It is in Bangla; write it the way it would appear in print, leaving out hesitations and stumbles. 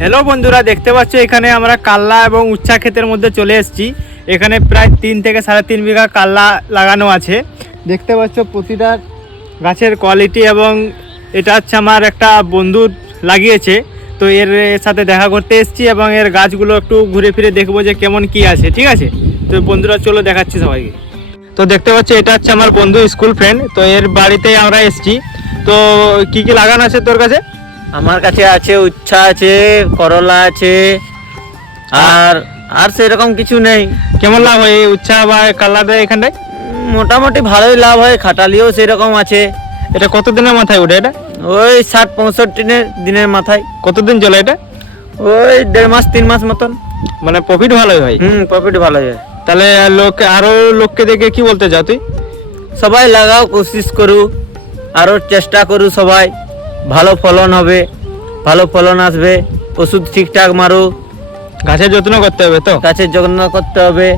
হ্যালো বন্ধুরা, দেখতে পাচ্ছ এখানে আমরা কাল্লা এবং উচ্ছা ক্ষেতের মধ্যে চলে এসেছি। এখানে প্রায় 3 থেকে 3.5 বিঘা কাল্লা লাগানো আছে। দেখতে পাচ্ছ প্রতিটা গাছের কোয়ালিটি, এবং এটা হচ্ছে আমার একটা বন্ধু লাগিয়েছে, তো এর সাথে দেখা করতে এসেছি এবং এর গাছগুলো একটু ঘুরে ফিরে দেখবো যে কেমন কি আছে। ঠিক আছে, তো বন্ধুরা চলো দেখাচ্ছি সবাইকে। তো দেখতে পাচ্ছ এটা হচ্ছে আমার বন্ধু স্কুল ফ্রেন্ড, তো এর বাড়িতেই আমরা এসেছি। তো কি কি লাগানো আছে তোর কাছে? আমার কাছে আছে উচ্ছা আছে, করলা আছে, আর আর সেরকম কিছু নেই। কেমন লাভ হয় এই উচ্ছা বা কাল্লাটা এখানটায়? মোটামুটি ভালোই লাভ হয়, খাটালিও সেরকম আছে। এটা কতদিনের মাথায় ওঠে? এটা ওই 60-65 দিনের মাথায়। কতদিন চলে এটা? ওই 1.5 মাস 3 মাস মতন। মানে প্রফিট ভালোই হয়। প্রফিট ভালো হয়। তাহলে আরো লোককে দেখে কি বলতে চাও তুই? সবাই লাগাও, কোশিশ করু, আরো চেষ্টা করু সবাই। ভালো ফলন হবে, ভালো ফলন আসবে। ওষুধ ঠিকঠাক মারো, গাছের যত্ন করতে হবে, তো গাছের যত্ন করতে হবে।